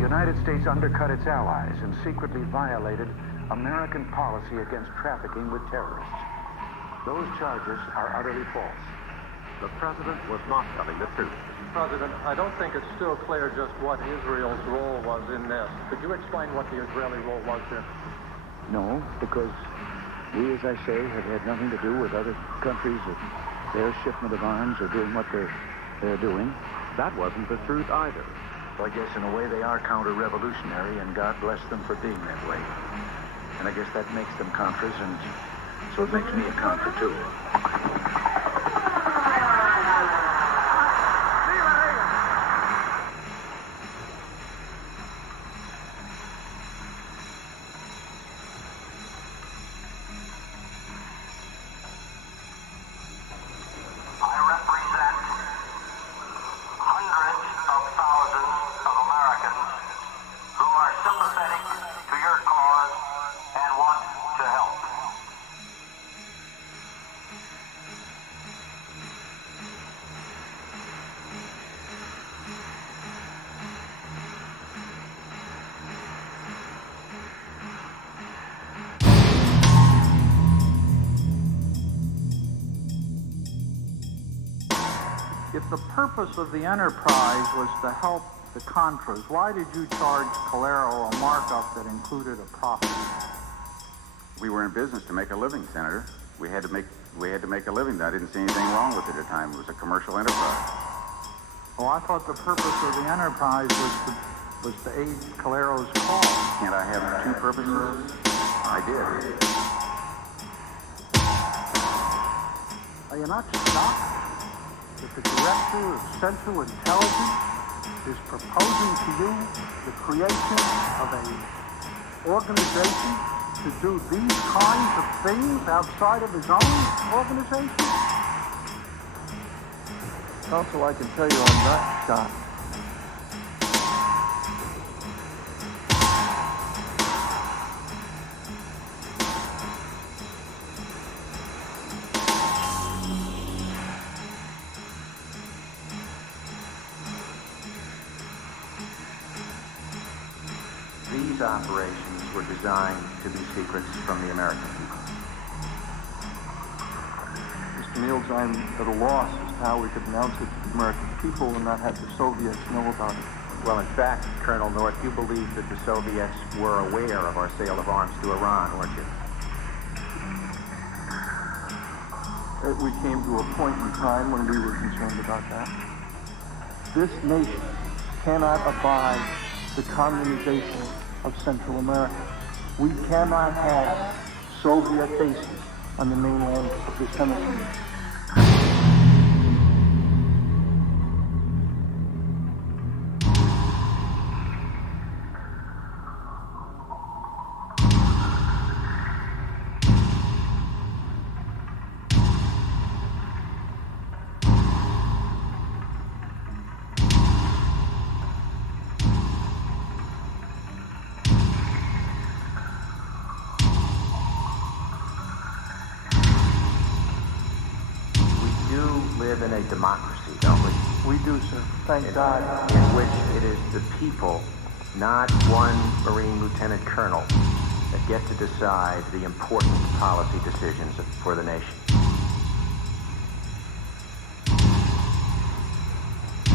the United States undercut its allies and secretly violated American policy against trafficking with terrorists. Those charges are utterly false. The president was not telling the truth. Mr. President, I don't think it's still clear just what Israel's role was in this. Could you explain what the Israeli role was here? No, because we, as I say, have had nothing to do with other countries that their shipment of arms or doing what they're doing. That wasn't the truth either. So I guess in a way they are counter-revolutionary, and God bless them for being that way. And I guess that makes them Contras, and so it makes me a Contra too. If the purpose of the enterprise was to help the Contras, why did you charge Calero a markup that included a profit? We were in business to make a living, Senator. We had to make a living. I didn't see anything wrong with it at the time. It was a commercial enterprise. Oh, I thought the purpose of the enterprise was to aid Calero's cause. Can't I have two purposes? I did. Are you not shocked that the Director of Central Intelligence is proposing to you the creation of an organization to do these kinds of things outside of his own organization? Counsel, I can tell you I'm not shocked. These operations were designed to be secrets from the American people. Mr. Niels, I'm at a loss as to how we could announce it to the American people and not have the Soviets know about it. Well, in fact, Colonel North, you believe that the Soviets were aware of our sale of arms to Iran, weren't you? We came to a point in time when we were concerned about that. This nation cannot abide the communization of Central America. We cannot have Soviet bases on the mainland of this hemisphere. Live in a democracy, don't we? We do, sir. Thank God. In which it is the people, not one Marine Lieutenant Colonel, that get to decide the important policy decisions for the nation.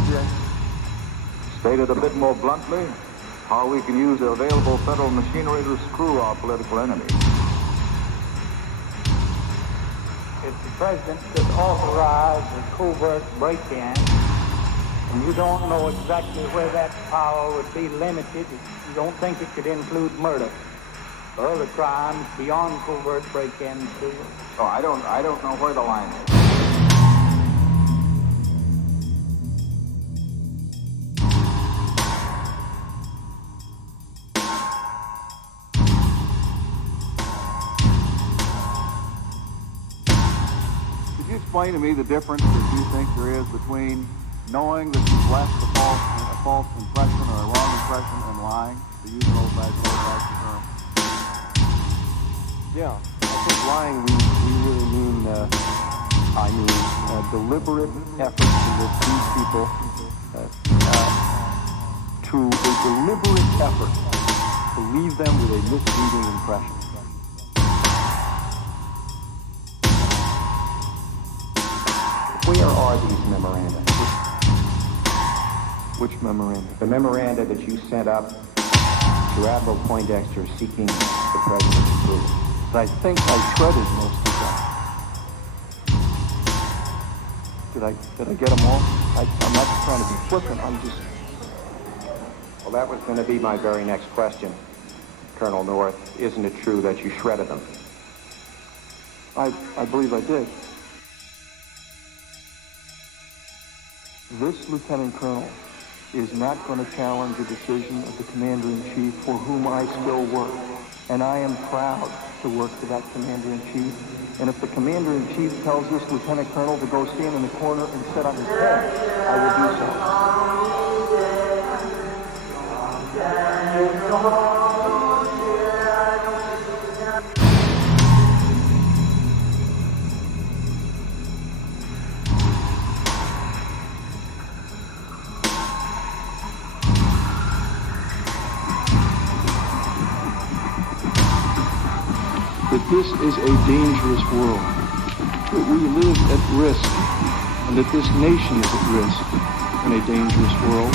Yes. Stated a bit more bluntly, how we can use the available federal machinery to screw our political enemies. If the president could authorize a covert break-in, and you don't know exactly where that power would be limited, you don't think it could include murder or other crimes beyond covert break-ins, do you? Oh, I don't know where the line is. Explain to me the difference that you think there is between knowing that you've left a false impression or a wrong impression and lying, to use an old-fashioned term. Yeah, I think lying, we really mean, deliberate effort to which these people to through a deliberate effort to leave them with a misleading impression. Where are these memoranda? Which memoranda? The memoranda that you sent up to Admiral Poindexter seeking the president's approval. I think I shredded most of that. Did I get them all? I'm not trying to be flippant. I'm just... Well, that was going to be my very next question, Colonel North. Isn't it true that you shredded them? I believe I did. This lieutenant colonel is not going to challenge a decision of the commander-in-chief for whom I still work. And I am proud to work for that commander-in-chief. And if the commander-in-chief tells this lieutenant colonel to go stand in the corner and sit on his head, I will do so. That this is a dangerous world, that we live at risk, and that this nation is at risk in a dangerous world.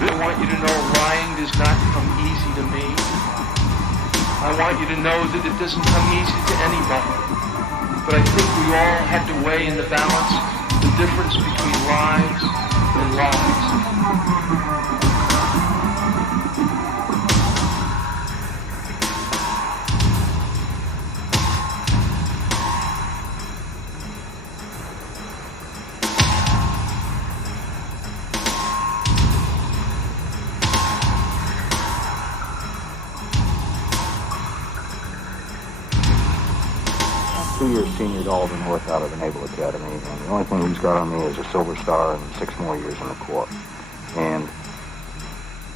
I want you to know lying does not come easy to me. I want you to know that it doesn't come easy to anybody. But I think we all had to weigh in the balance the difference between lies and lies. Years senior to Oliver North out of the Naval Academy, and the only thing he's got on me is a Silver Star and 6 more years in the Corps. And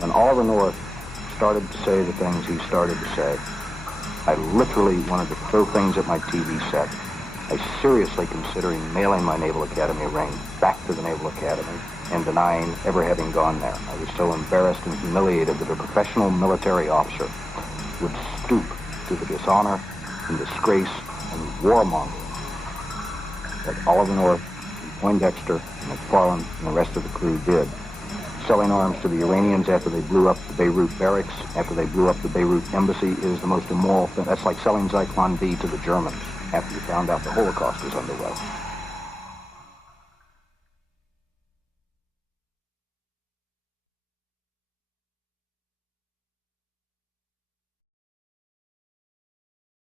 when Oliver North started to say the things he started to say, I literally wanted to throw things at my TV set. I seriously considering mailing my Naval Academy ring back to the Naval Academy and denying ever having gone there. I was so embarrassed and humiliated that a professional military officer would stoop to the dishonor and disgrace and warmonger that Oliver North, and Poindexter, and McFarland, and the rest of the crew did. Selling arms to the Iranians after they blew up the Beirut barracks, after they blew up the Beirut embassy, is the most immoral thing. That's like selling Zyklon B to the Germans after you found out the Holocaust was underway.